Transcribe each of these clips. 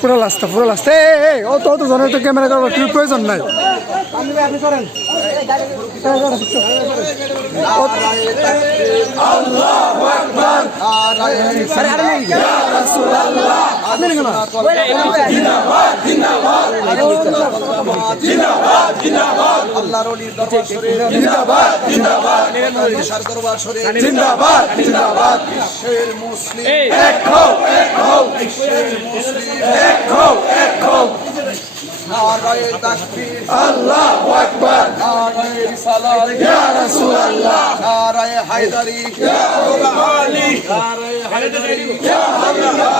পুরো রাস্তা অত জনের তো ক্যামেরা করার কি প্রয়োজন নাই। নারায়ে তাকবীর আল্লাহু আকবার, নারায়ে রিসালাত ইয়া রাসূলুল্লাহ, নারায়ে হায়দারি ইয়া আলী, নারায়ে হায়দারি ইয়া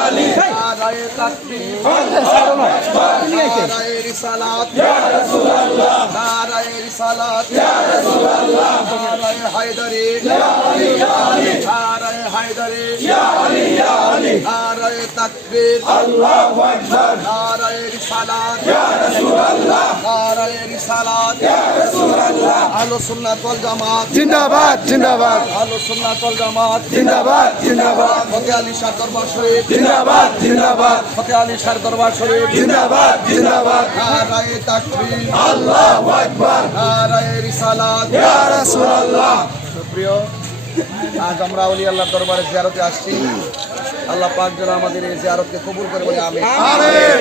আলী, নারায়ে তাকবীর আল্লাহু আকবার, নারায়ে রিসালাত ইয়া রাসূলুল্লাহ, নারায়ে রিসালাত ইয়া রাসূলুল্লাহ, নারায়ে হায়দারি ইয়া আলী, নারায়ে হায়দারি ইয়া আলী, নারায়ে তাকবীর আল্লাহু আকবার, নারায়ে রিসালাত ইয়া রাসূলুল্লাহ, নারায়ে রিসালাত ইয়া রাসূলুল্লাহ, আহলুস সুন্নাত ওয়াল জামাত জিন্দাবাদ জিন্দাবাদ, আহলুস সুন্নাত ওয়াল জামাত জিন্দাবাদ জিন্দাবাদ, ফতেহ আলী শাহ দরবার শরীফ জিন্দাবাদ জিন্দাবাদ, ফতেহ আলী শাহ দরবার শরীফ জিন্দাবাদ জিন্দাবাদ, নারায়ে তাকবীর আল্লাহু আকবার, নারায়ে রিসালাত ইয়া রাসূলুল্লাহ। প্রিয়, আজ আমরা ওলি আল্লাহর দরবারে জিয়ারতে আসছি। আল্লাহ পাক যেন আমাদের এই জিয়ারতকে কবুল করে বলে আমিন। আমিন।